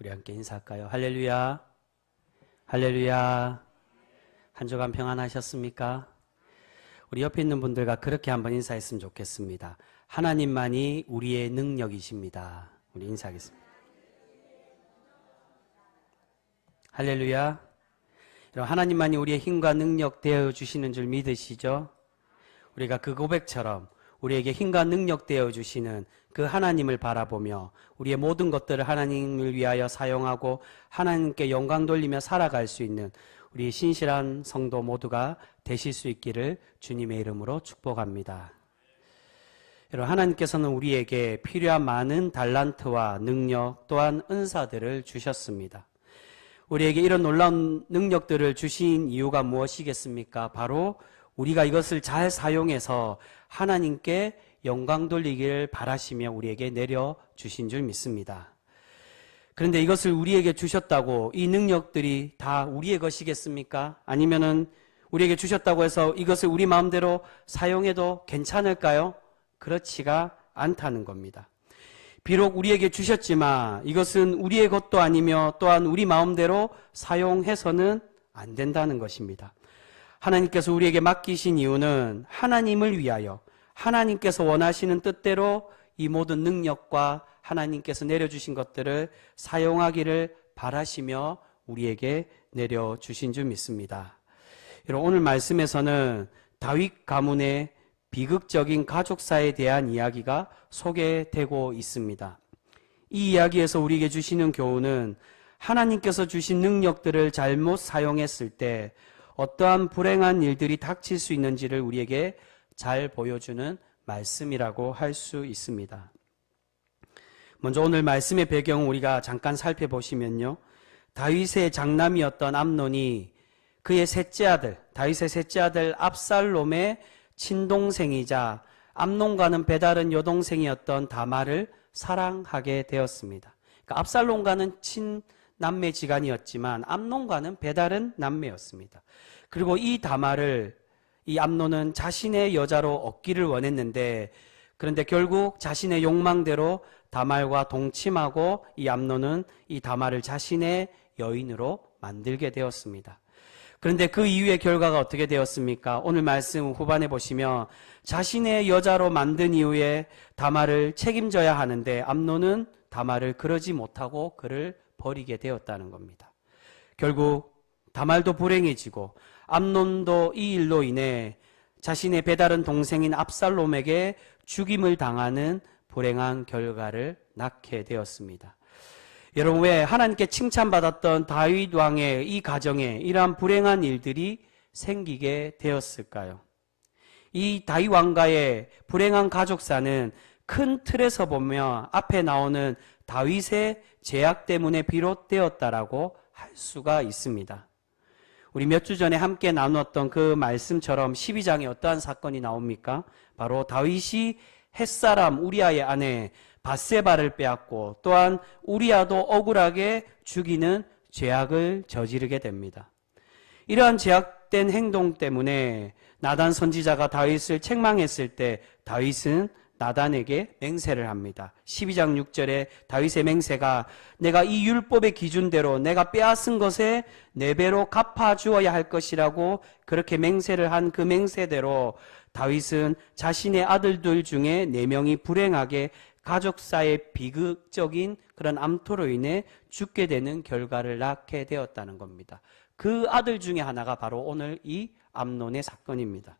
우리 함께 인사할까요? 할렐루야, 할렐루야. 한 주간 평안하셨습니까? 우리 옆에 있는 분들과 그렇게 한번 인사했으면 좋겠습니다. 하나님만이 우리의 능력이십니다. 우리 인사하겠습니다. 할렐루야. 여러분, 하나님만이 우리의 힘과 능력 되어 주시는 줄 믿으시죠? 우리가 그 고백처럼 우리에게 힘과 능력 되어 주시는 그 하나님을 바라보며 우리의 모든 것들을 하나님을 위하여 사용하고 하나님께 영광 돌리며 살아갈 수 있는 우리 신실한 성도 모두가 되실 수 있기를 주님의 이름으로 축복합니다. 여러분, 하나님께서는 우리에게 필요한 많은 달란트와 능력 또한 은사들을 주셨습니다. 우리에게 이런 놀라운 능력들을 주신 이유가 무엇이겠습니까? 바로 우리가 이것을 잘 사용해서 하나님께 영광 돌리기를 바라시며 우리에게 내려주신 줄 믿습니다. 그런데 이것을 우리에게 주셨다고 이 능력들이 다 우리의 것이겠습니까? 아니면은 우리에게 주셨다고 해서 이것을 우리 마음대로 사용해도 괜찮을까요? 그렇지가 않다는 겁니다. 비록 우리에게 주셨지만 이것은 우리의 것도 아니며 또한 우리 마음대로 사용해서는 안 된다는 것입니다. 하나님께서 우리에게 맡기신 이유는 하나님을 위하여 하나님께서 원하시는 뜻대로 이 모든 능력과 하나님께서 내려주신 것들을 사용하기를 바라시며 우리에게 내려주신 줄 믿습니다. 여러분, 오늘 말씀에서는 다윗 가문의 비극적인 가족사에 대한 이야기가 소개되고 있습니다. 이 이야기에서 우리에게 주시는 교훈은 하나님께서 주신 능력들을 잘못 사용했을 때 어떠한 불행한 일들이 닥칠 수 있는지를 우리에게 잘 보여주는 말씀이라고 할 수 있습니다. 먼저 오늘 말씀의 배경을 우리가 잠깐 살펴보시면요, 다윗의 장남이었던 암논이 그의 셋째 아들, 다윗의 셋째 아들 압살롬의 친동생이자 암논과는 배다른 여동생이었던 다말을 사랑하게 되었습니다. 그러니까 압살롬과는 친남매지간이었지만 암논과는 배다른 남매였습니다. 그리고 이 다말을 이 암논은 자신의 여자로 얻기를 원했는데, 그런데 결국 자신의 욕망대로 다말과 동침하고 이 암논은 이 다말을 자신의 여인으로 만들게 되었습니다. 그런데 그 이후의 결과가 어떻게 되었습니까? 오늘 말씀 후반에 보시면 자신의 여자로 만든 이후에 다말을 책임져야 하는데 암논은 다말을 그러지 못하고 그를 버리게 되었다는 겁니다. 결국 다말도 불행해지고 암논도 이 일로 인해 자신의 배다른 동생인 압살롬에게 죽임을 당하는 불행한 결과를 낳게 되었습니다. 여러분, 왜 하나님께 칭찬받았던 다윗 왕의 이 가정에 이러한 불행한 일들이 생기게 되었을까요? 이 다윗 왕가의 불행한 가족사는 큰 틀에서 보면 앞에 나오는 다윗의 죄악 때문에 비롯되었다라고 할 수가 있습니다. 우리 몇 주 전에 함께 나누었던 그 말씀처럼 12장에 어떠한 사건이 나옵니까? 바로 다윗이 햇사람 우리아의 아내 밧세바를 빼앗고 또한 우리아도 억울하게 죽이는 죄악을 저지르게 됩니다. 이러한 죄악된 행동 때문에 나단 선지자가 다윗을 책망했을 때 다윗은 나단에게 맹세를 합니다. 12장 6절에 다윗의 맹세가 내가 이 율법의 기준대로 내가 빼앗은 것에 4배로 갚아주어야 할 것이라고 그렇게 맹세를 한 그 맹세대로 다윗은 자신의 아들들 중에 4명이 불행하게 가족사의 비극적인 그런 암토로 인해 죽게 되는 결과를 낳게 되었다는 겁니다. 그 아들 중에 하나가 바로 오늘 이 암논의 사건입니다.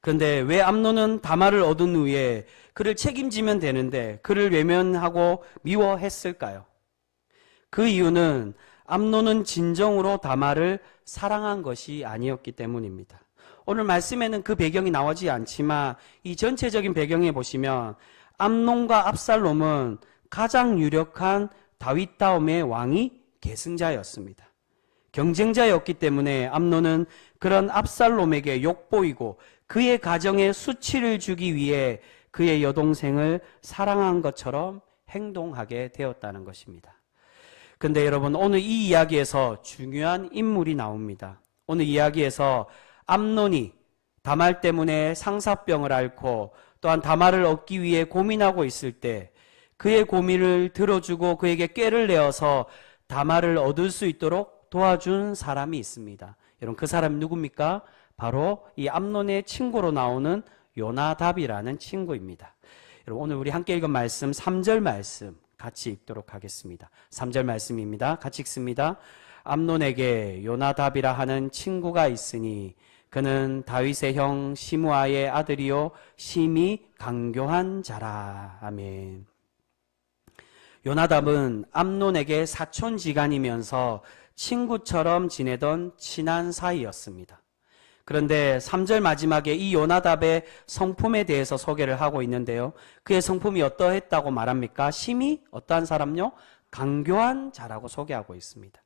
그런데 왜 암논은 다말을 얻은 후에 그를 책임지면 되는데 그를 외면하고 미워했을까요? 그 이유는 암논은 진정으로 다말을 사랑한 것이 아니었기 때문입니다. 오늘 말씀에는 그 배경이 나오지 않지만 이 전체적인 배경에 보시면 암논과 압살롬은 가장 유력한 다윗 다음의 왕이 계승자였습니다. 경쟁자였기 때문에 암논은 그런 압살롬에게 욕보이고 그의 가정에 수치를 주기 위해 그의 여동생을 사랑한 것처럼 행동하게 되었다는 것입니다. 그런데 여러분, 오늘 이 이야기에서 중요한 인물이 나옵니다. 오늘 이야기에서 암논이 다말 때문에 상사병을 앓고 또한 다말을 얻기 위해 고민하고 있을 때 그의 고민을 들어주고 그에게 꾀를 내어서 다말을 얻을 수 있도록 도와준 사람이 있습니다. 여러분, 그 사람이 누굽니까? 바로 이 암논의 친구로 나오는 요나답이라는 친구입니다. 여러분, 오늘 우리 함께 읽은 말씀 3절 말씀 같이 읽도록 하겠습니다. 3절 말씀입니다. 같이 읽습니다. 암논에게 요나답이라 하는 친구가 있으니 그는 다윗의 형 시므아의 아들이요 심히 강교한 자라. 아멘. 요나답은 암논에게 사촌지간이면서 친구처럼 지내던 친한 사이였습니다. 그런데 3절 마지막에 이 요나답의 성품에 대해서 소개를 하고 있는데요. 그의 성품이 어떠했다고 말합니까? 심히 어떠한 사람요? 강교한 자라고 소개하고 있습니다.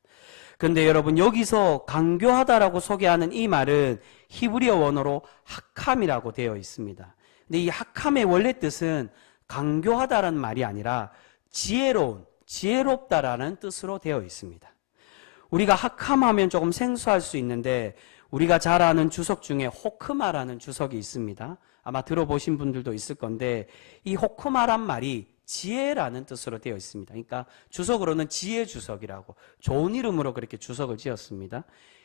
그런데 여러분, 여기서 강교하다라고 소개하는 이 말은 히브리어 원어로 하캄이라고 되어 있습니다. 근데 이 하캄의 원래 뜻은 강교하다라는 말이 아니라 지혜로운, 지혜롭다라는 뜻으로 되어 있습니다. 우리가 하캄하면 조금 생소할 수 있는데 우리가 잘 아는 주석 중에 호크마라는 주석이 있습니다. 아마 들어보신 분들도 있을 건데 이 호크마란 말이 지혜라는 뜻으로 되어 있습니다. 그러니까 주석으로는 지혜 주석이라고 좋은 이름으로 그렇게 주석을 지었습니다.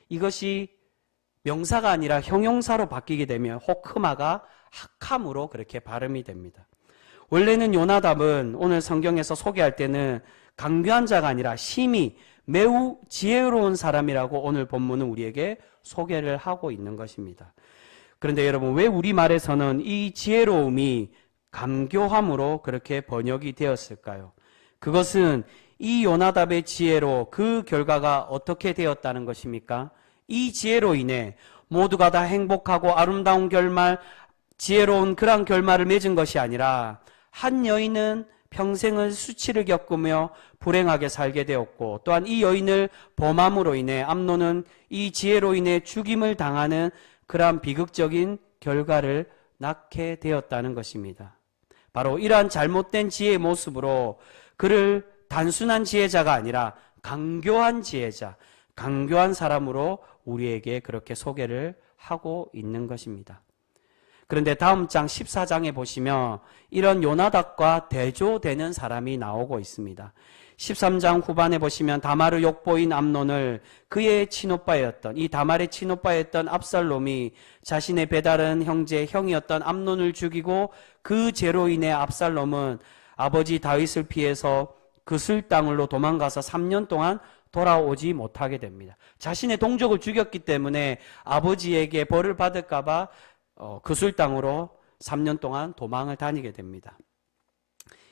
이것이 명사가 아니라 형용사로 바뀌게 되면 호크마가 하캄으로 그렇게 발음이 됩니다. 원래는 요나답은 오늘 성경에서 소개할 때는 강교한 자가 아니라 심히 매우 지혜로운 사람이라고 오늘 본문은 우리에게 소개를 하고 있는 것입니다. 그런데 여러분, 왜 우리말에서는 이 지혜로움이 감교함으로 그렇게 번역이 되었을까요? 그것은 이 요나답의 지혜로 그 결과가 어떻게 되었다는 것입니까? 이 지혜로 인해 모두가 다 행복하고 아름다운 결말, 지혜로운 그런 결말을 맺은 것이 아니라 한 여인은 평생을 수치를 겪으며 불행하게 살게 되었고, 또한 이 여인을 범함으로 인해 암논은 이 지혜로 인해 죽임을 당하는 그러한 비극적인 결과를 낳게 되었다는 것입니다. 바로 이러한 잘못된 지혜의 모습으로 그를 단순한 지혜자가 아니라 강교한 지혜자, 강교한 사람으로 우리에게 그렇게 소개를 하고 있는 것입니다. 그런데 다음 장 14장에 보시면 이런 요나답과 대조되는 사람이 나오고 있습니다. 13장 후반에 보시면 다말의 욕보인 암논을 그의 친오빠였던, 이 다말의 친오빠였던 압살롬이 자신의 배다른 형이었던 암논을 죽이고 그 죄로 인해 압살롬은 아버지 다윗을 피해서 그슬 땅으로 도망가서 3년 동안 돌아오지 못하게 됩니다. 자신의 동족을 죽였기 때문에 아버지에게 벌을 받을까 봐 그슬 땅으로 3년 동안 도망을 다니게 됩니다.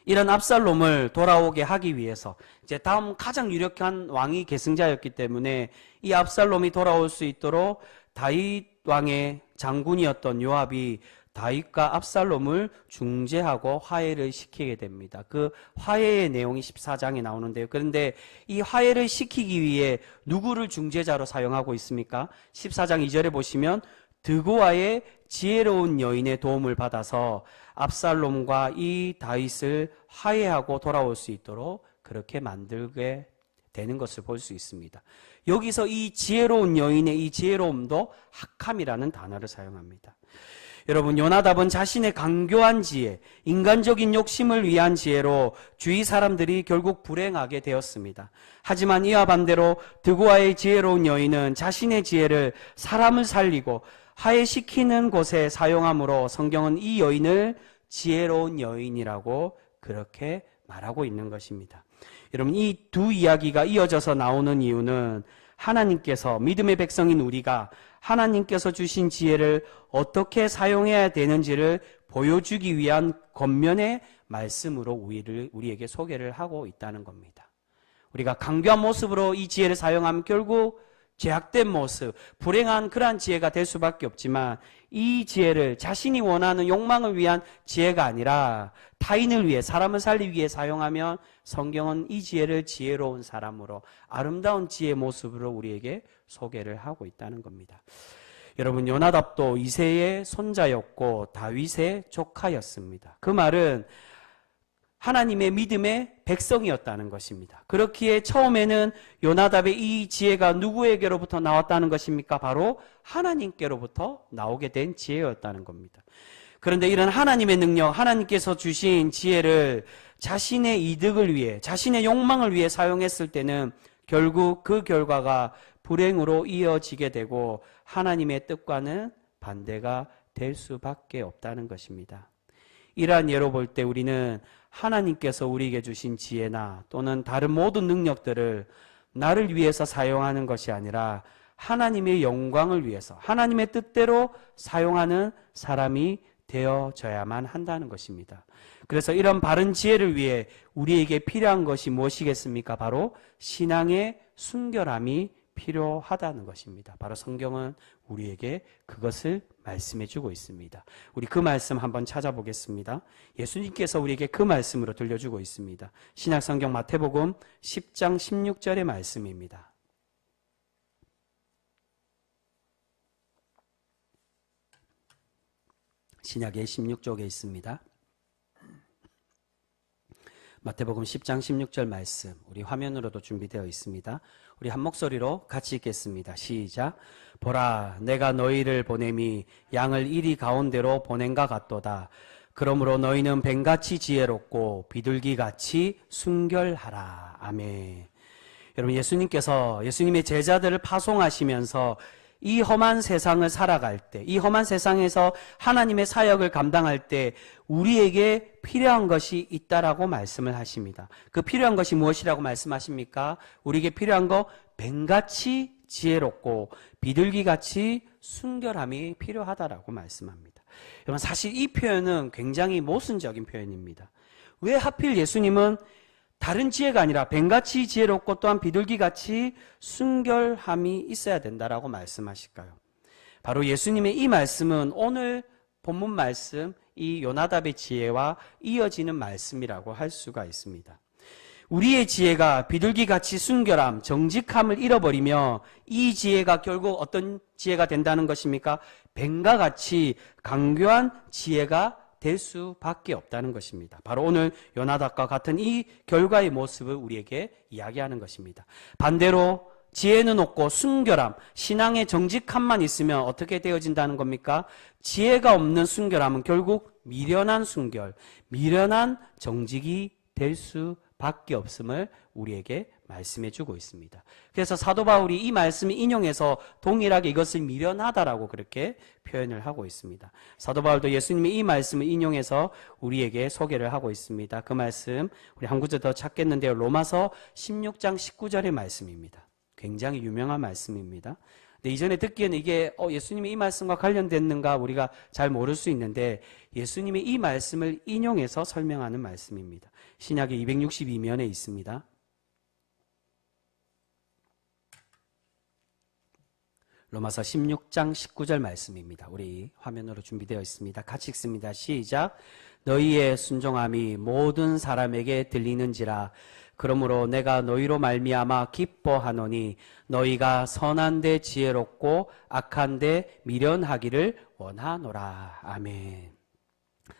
이런 압살롬을 돌아오게 하기 위해서 이제 다음 가장 유력한 왕이 계승자였기 때문에 이 압살롬이 돌아올 수 있도록 다윗 왕의 장군이었던 요압이 다윗과 압살롬을 중재하고 화해를 시키게 됩니다. 그 화해의 내용이 14장에 나오는데요. 그런데 이 화해를 시키기 위해 누구를 중재자로 사용하고 있습니까? 14장 2절에 보시면 드고아의 지혜로운 여인의 도움을 받아서 압살롬과 이 다윗을 화해하고 돌아올 수 있도록 그렇게 만들게 되는 것을 볼 수 있습니다. 여기서 이 지혜로운 여인의 이 지혜로움도 하캄이라는 단어를 사용합니다. 여러분, 요나답은 자신의 강교한 지혜, 인간적인 욕심을 위한 지혜로 주위 사람들이 결국 불행하게 되었습니다. 하지만 이와 반대로 드고아의 지혜로운 여인은 자신의 지혜를 사람을 살리고 화해시키는 곳에 사용함으로 성경은 이 여인을 지혜로운 여인이라고 그렇게 말하고 있는 것입니다. 여러분, 이 두 이야기가 이어져서 나오는 이유는 하나님께서, 믿음의 백성인 우리가 하나님께서 주신 지혜를 어떻게 사용해야 되는지를 보여주기 위한 겉면의 말씀으로 우리에게 소개를 하고 있다는 겁니다. 우리가 강교한 모습으로 이 지혜를 사용하면 결국 죄악된 모습, 불행한 그러한 지혜가 될 수밖에 없지만 이 지혜를 자신이 원하는 욕망을 위한 지혜가 아니라 타인을 위해, 사람을 살리기 위해 사용하면 성경은 이 지혜를 지혜로운 사람으로, 아름다운 지혜의 모습으로 우리에게 소개를 하고 있다는 겁니다. 여러분, 요나답도 이새의 손자였고 다윗의 조카였습니다. 그 말은 하나님의 믿음의 백성이었다는 것입니다. 그렇기에 처음에는 요나답의 이 지혜가 누구에게로부터 나왔다는 것입니까? 바로 하나님께로부터 나오게 된 지혜였다는 겁니다. 그런데 이런 하나님의 능력, 하나님께서 주신 지혜를 자신의 이득을 위해, 자신의 욕망을 위해 사용했을 때는 결국 그 결과가 불행으로 이어지게 되고 하나님의 뜻과는 반대가 될 수밖에 없다는 것입니다. 이러한 예로 볼 때 우리는 하나님께서 우리에게 주신 지혜나 또는 다른 모든 능력들을 나를 위해서 사용하는 것이 아니라 하나님의 영광을 위해서 하나님의 뜻대로 사용하는 사람이 되어져야만 한다는 것입니다. 그래서 이런 바른 지혜를 위해 우리에게 필요한 것이 무엇이겠습니까? 바로 신앙의 순결함이 필요하다는 것입니다. 바로 성경은 우리에게 그것을 말씀해 주고 있습니다. 우리 그 말씀 한번 찾아보겠습니다. 예수님께서 우리에게 그 말씀으로 들려주고 있습니다. 신약성경 마태복음 10장 16절의 말씀입니다. 신약의 16쪽에 있습니다. 마태복음 10장 16절 말씀, 우리 화면으로도 준비되어 있습니다. 우리 한 목소리로 같이 읽겠습니다. 시작. 보라, 내가 너희를 보냄이 양을 이리 가운데로 보낸가 같도다. 그러므로 너희는 뱀같이 지혜롭고 비둘기같이 순결하라. 아멘. 여러분, 예수님의 제자들을 파송하시면서 이 험한 세상을 살아갈 때, 이 험한 세상에서 하나님의 사역을 감당할 때 우리에게 필요한 것이 있다라고 말씀을 하십니다. 그 필요한 것이 무엇이라고 말씀하십니까? 우리에게 필요한 거 뱀같이 지혜롭고 비둘기같이 순결함이 필요하다라고 말씀합니다. 여러분, 사실 이 표현은 굉장히 모순적인 표현입니다. 왜 하필 예수님은 다른 지혜가 아니라 뱀같이 지혜롭고 또한 비둘기같이 순결함이 있어야 된다라고 말씀하실까요? 바로 예수님의 이 말씀은 오늘 본문 말씀 이 요나답의 지혜와 이어지는 말씀이라고 할 수가 있습니다. 우리의 지혜가 비둘기같이 순결함, 정직함을 잃어버리며 이 지혜가 결국 어떤 지혜가 된다는 것입니까? 뱀과 같이 강교한 지혜가 될 수밖에 없다는 것입니다. 바로 오늘 요나답과 같은 이 결과의 모습을 우리에게 이야기하는 것입니다. 반대로 지혜는 없고 순결함, 신앙의 정직함만 있으면 어떻게 되어진다는 겁니까? 지혜가 없는 순결함은 결국 미련한 순결, 미련한 정직이 될 수밖에 없음을 우리에게 말씀해 주고 있습니다. 그래서 사도 바울이 이 말씀을 인용해서 동일하게 이것을 미련하다라고 그렇게 표현을 하고 있습니다. 사도 바울도 예수님의 이 말씀을 인용해서 우리에게 소개를 하고 있습니다. 그 말씀 우리 한 구절 더 찾겠는데요. 로마서 16장 19절의 말씀입니다. 굉장히 유명한 말씀입니다. 근데 이전에 듣기에는 이게 예수님의 이 말씀과 관련됐는가 우리가 잘 모를 수 있는데 예수님의 이 말씀을 인용해서 설명하는 말씀입니다. 신약의 262면에 있습니다. 로마서 16장 19절 말씀입니다. 우리 화면으로 준비되어 있습니다. 같이 읽습니다. 시작. 너희의 순종함이 모든 사람에게 들리는지라. 그러므로 내가 너희로 말미암아 기뻐하노니 너희가 선한데 지혜롭고 악한데 미련하기를 원하노라. 아멘.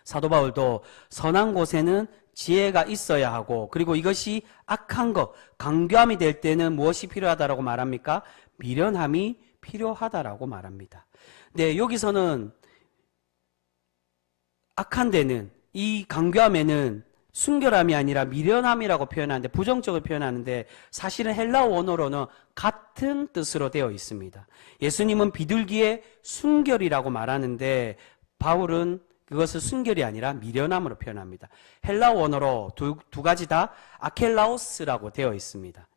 사도 바울도 선한 곳에는 지혜가 있어야 하고 그리고 이것이 악한 것, 강교함이 될 때는 무엇이 필요하다라고 말합니까? 미련함이 필요하다라고 말합니다. 네, 여기서는 악한 데는 이 강교함에는 순결함이 아니라 미련함이라고 표현하는데 부정적으로 표현하는데 사실은 헬라어 원어로는 같은 뜻으로 되어 있습니다. 예수님은 비둘기의 순결이라고 말하는데 바울은 그것을 순결이 아니라 미련함으로 표현합니다. 헬라어 원어로 두 가지 다 아켈라오스라고 되어 있습니다.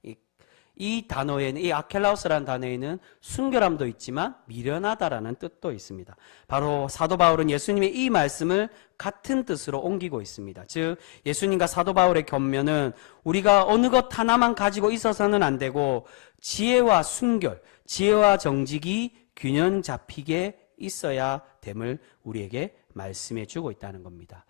이 단어에는 이 아켈라오스라는 단어에는 순결함도 있지만 미련하다라는 뜻도 있습니다. 바로 사도 바울은 예수님의 이 말씀을 같은 뜻으로 옮기고 있습니다. 즉 예수님과 사도 바울의 견면은 우리가 어느 것 하나만 가지고 있어서는 안 되고 지혜와 순결, 지혜와 정직이 균형 잡히게 있어야 됨을 우리에게 말씀해 주고 있다는 겁니다.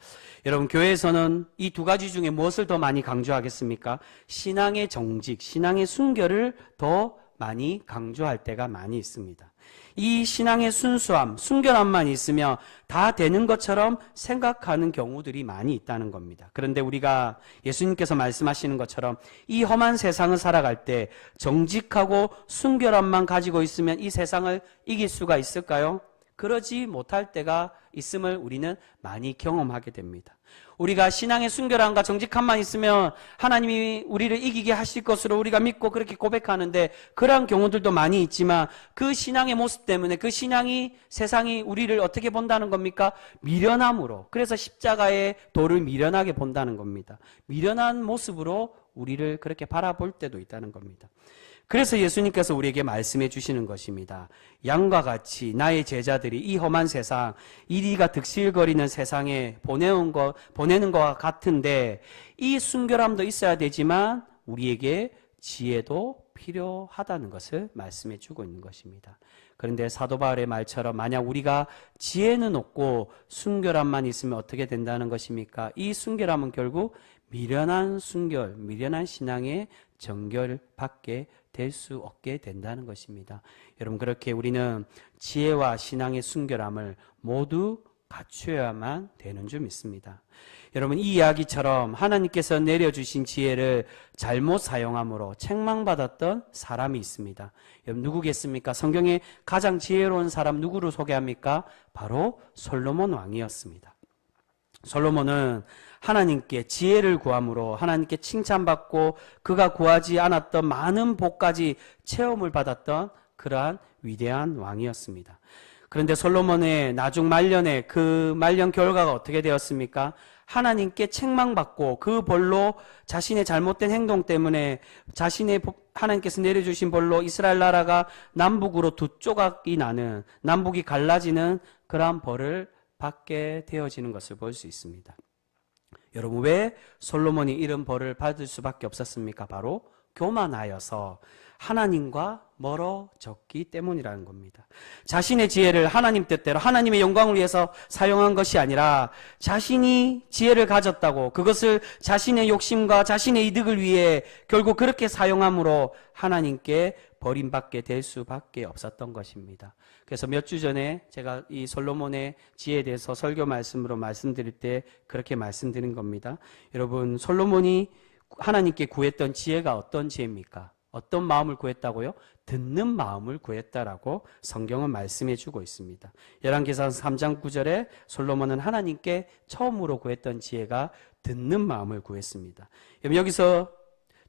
여러분, 교회에서는 이 두 가지 중에 무엇을 더 많이 강조하겠습니까? 신앙의 정직, 신앙의 순결을 더 많이 강조할 때가 많이 있습니다. 이 신앙의 순수함, 순결함만 있으면 다 되는 것처럼 생각하는 경우들이 많이 있다는 겁니다. 그런데 우리가 예수님께서 말씀하시는 것처럼 이 험한 세상을 살아갈 때 정직하고 순결함만 가지고 있으면 이 세상을 이길 수가 있을까요? 그러지 못할 때가 있음을 우리는 많이 경험하게 됩니다. 우리가 신앙의 순결함과 정직함만 있으면 하나님이 우리를 이기게 하실 것으로 우리가 믿고 그렇게 고백하는데, 그러한 경우들도 많이 있지만 그 신앙의 모습 때문에 그 신앙이 세상이 우리를 어떻게 본다는 겁니까? 미련함으로. 그래서 십자가의 도를 미련하게 본다는 겁니다. 미련한 모습으로 우리를 그렇게 바라볼 때도 있다는 겁니다. 그래서 예수님께서 우리에게 말씀해 주시는 것입니다. 양과 같이 나의 제자들이 이 험한 세상, 이리가 득실거리는 세상에 보내는 것과 같은데, 이 순결함도 있어야 되지만 우리에게 지혜도 필요하다는 것을 말씀해 주고 있는 것입니다. 그런데 사도 바울의 말처럼 만약 우리가 지혜는 없고 순결함만 있으면 어떻게 된다는 것입니까? 이 순결함은 결국 미련한 순결, 미련한 신앙의 정결밖에 될 수 없게 된다는 것입니다. 여러분, 그렇게 우리는 지혜와 신앙의 순결함을 모두 갖추어야만 되는 줄 믿습니다. 여러분, 이 이야기처럼 하나님께서 내려주신 지혜를 잘못 사용함으로 책망받았던 사람이 있습니다. 여러분, 누구겠습니까? 성경에 가장 지혜로운 사람 누구를 소개합니까? 바로 솔로몬 왕이었습니다. 솔로몬은 하나님께 지혜를 구함으로 하나님께 칭찬받고 그가 구하지 않았던 많은 복까지 체험을 받았던 그러한 위대한 왕이었습니다. 그런데 솔로몬의 나중 말년에 그 말년 결과가 어떻게 되었습니까? 하나님께 책망받고 그 벌로 자신의 잘못된 행동 때문에 하나님께서 내려주신 벌로 이스라엘 나라가 남북으로 두 조각이 나는, 남북이 갈라지는 그러한 벌을 받게 되어지는 것을 볼 수 있습니다. 여러분, 왜 솔로몬이 이런 벌을 받을 수밖에 없었습니까? 바로 교만하여서 하나님과 멀어졌기 때문이라는 겁니다. 자신의 지혜를 하나님 뜻대로 하나님의 영광을 위해서 사용한 것이 아니라 자신이 지혜를 가졌다고 그것을 자신의 욕심과 자신의 이득을 위해 결국 그렇게 사용함으로 하나님께 버림받게 될 수밖에 없었던 것입니다. 그래서 몇 주 전에 제가 이 솔로몬의 지혜에 대해서 설교 말씀으로 말씀드릴 때 그렇게 말씀드린 겁니다. 여러분, 솔로몬이 하나님께 구했던 지혜가 어떤 지혜입니까? 어떤 마음을 구했다고요? 듣는 마음을 구했다라고 성경은 말씀해 주고 있습니다. 열왕기상 3장 9절에 솔로몬은 하나님께 처음으로 구했던 지혜가 듣는 마음을 구했습니다. 여기서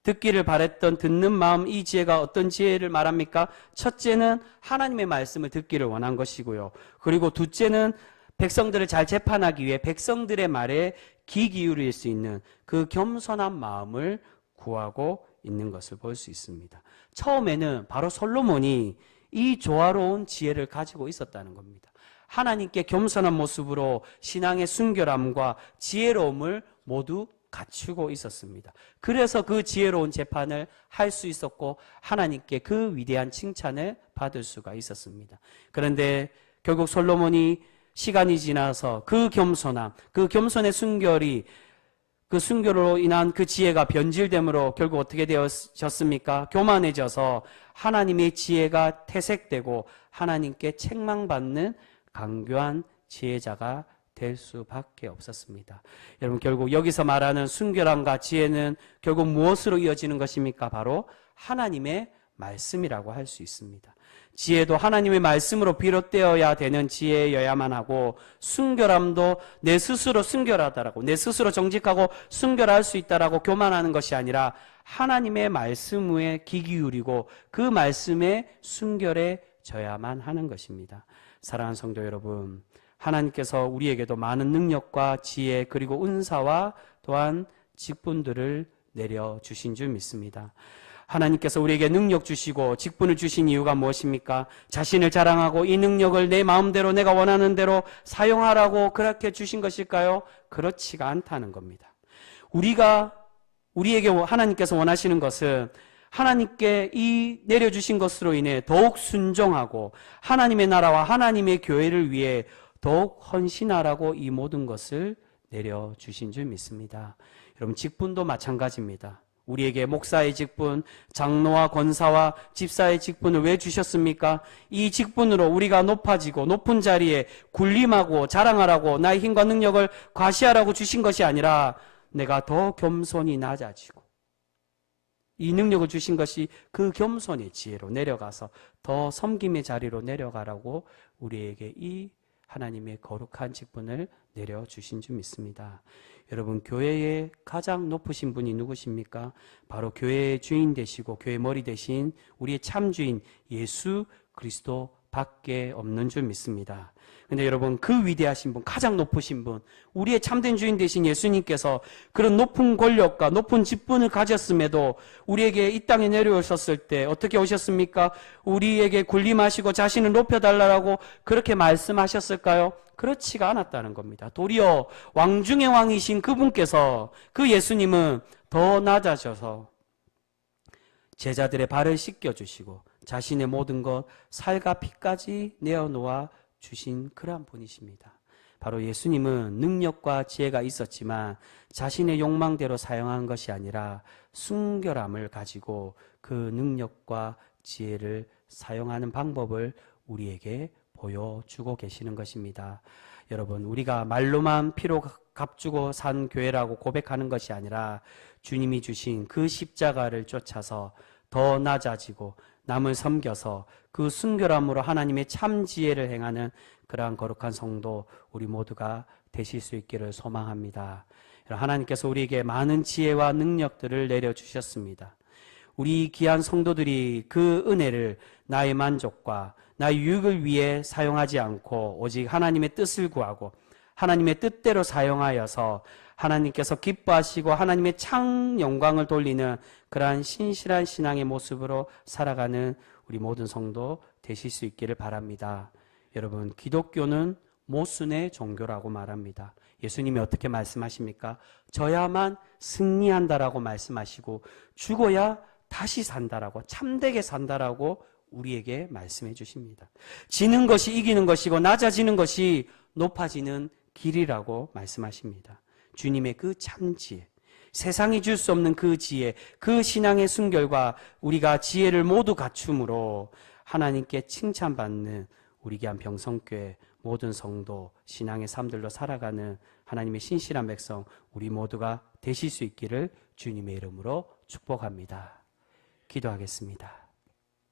듣기를 바랬던 듣는 마음, 이 지혜가 어떤 지혜를 말합니까? 첫째는 하나님의 말씀을 듣기를 원한 것이고요. 그리고 둘째는 백성들을 잘 재판하기 위해 백성들의 말에 귀 기울일 수 있는 그 겸손한 마음을 구하고 있는 것을 볼 수 있습니다. 처음에는 바로 솔로몬이 이 조화로운 지혜를 가지고 있었다는 겁니다. 하나님께 겸손한 모습으로 신앙의 순결함과 지혜로움을 모두 갖추고 있었습니다. 그래서 그 지혜로운 재판을 할 수 있었고 하나님께 그 위대한 칭찬을 받을 수가 있었습니다. 그런데 결국 솔로몬이 시간이 지나서 그 겸손함, 그 겸손의 순결이, 그 순결로 인한 그 지혜가 변질됨으로 결국 어떻게 되어졌습니까? 교만해져서 하나님의 지혜가 퇴색되고 하나님께 책망받는 강교한 지혜자가 될 수밖에 없었습니다. 여러분, 결국 여기서 말하는 순결함과 지혜는 결국 무엇으로 이어지는 것입니까? 바로 하나님의 말씀이라고 할 수 있습니다. 지혜도 하나님의 말씀으로 비롯되어야 되는 지혜여야만 하고, 순결함도 내 스스로 순결하다라고, 내 스스로 정직하고 순결할 수 있다라고 교만하는 것이 아니라 하나님의 말씀에 귀 기울이고 그 말씀에 순결해져야만 하는 것입니다. 사랑하는 성도 여러분, 하나님께서 우리에게도 많은 능력과 지혜 그리고 은사와 또한 직분들을 내려주신 줄 믿습니다. 하나님께서 우리에게 능력 주시고 직분을 주신 이유가 무엇입니까? 자신을 자랑하고 이 능력을 내 마음대로 내가 원하는 대로 사용하라고 그렇게 주신 것일까요? 그렇지가 않다는 겁니다. 우리에게 하나님께서 원하시는 것은 하나님께 이 내려주신 것으로 인해 더욱 순종하고 하나님의 나라와 하나님의 교회를 위해 더욱 헌신하라고 이 모든 것을 내려주신 줄 믿습니다. 여러분, 직분도 마찬가지입니다. 우리에게 목사의 직분, 장로와 권사와 집사의 직분을 왜 주셨습니까? 이 직분으로 우리가 높아지고 높은 자리에 군림하고 자랑하라고, 나의 힘과 능력을 과시하라고 주신 것이 아니라 내가 더 겸손히 낮아지고, 이 능력을 주신 것이 그 겸손의 지혜로 내려가서 더 섬김의 자리로 내려가라고 우리에게 이 하나님의 거룩한 직분을 내려주신 줄 믿습니다. 여러분, 교회의 가장 높으신 분이 누구십니까? 바로 교회의 주인 되시고 교회의 머리 되신 우리의 참 주인 예수 그리스도 밖에 없는 줄 믿습니다. 근데 여러분, 그 위대하신 분, 가장 높으신 분, 우리의 참된 주인 되신 예수님께서 그런 높은 권력과 높은 직분을 가졌음에도 우리에게 이 땅에 내려오셨을 때 어떻게 오셨습니까? 우리에게 군림하시고 자신을 높여달라고 그렇게 말씀하셨을까요? 그렇지가 않았다는 겁니다. 도리어 왕 중의 왕이신 그분께서, 그 예수님은 더 낮아져서 제자들의 발을 씻겨주시고 자신의 모든 것, 살과 피까지 내어놓아 주신 그러한 분이십니다. 바로 예수님은 능력과 지혜가 있었지만 자신의 욕망대로 사용한 것이 아니라 순결함을 가지고 그 능력과 지혜를 사용하는 방법을 우리에게 보여주고 계시는 것입니다. 여러분, 우리가 말로만 피로 값주고 산 교회라고 고백하는 것이 아니라 주님이 주신 그 십자가를 쫓아서 더 낮아지고 남을 섬겨서 그 순결함으로 하나님의 참 지혜를 행하는 그러한 거룩한 성도 우리 모두가 되실 수 있기를 소망합니다. 하나님께서 우리에게 많은 지혜와 능력들을 내려주셨습니다. 우리 귀한 성도들이 그 은혜를 나의 만족과 나의 유익을 위해 사용하지 않고 오직 하나님의 뜻을 구하고 하나님의 뜻대로 사용하여서 하나님께서 기뻐하시고 하나님의 창 영광을 돌리는 그러한 신실한 신앙의 모습으로 살아가는 우리 모든 성도 되실 수 있기를 바랍니다. 여러분, 기독교는 모순의 종교라고 말합니다. 예수님이 어떻게 말씀하십니까? 져야만 승리한다라고 말씀하시고 죽어야 다시 산다라고, 참되게 산다라고 우리에게 말씀해 주십니다. 지는 것이 이기는 것이고 낮아지는 것이 높아지는 길이라고 말씀하십니다. 주님의 그 참지혜, 세상이 줄 수 없는 그 지혜, 그 신앙의 순결과 우리가 지혜를 모두 갖춤으로 하나님께 칭찬받는 우리 귀한 병성교회 모든 성도, 신앙의 삶들로 살아가는 하나님의 신실한 백성 우리 모두가 되실 수 있기를 주님의 이름으로 축복합니다. 기도하겠습니다.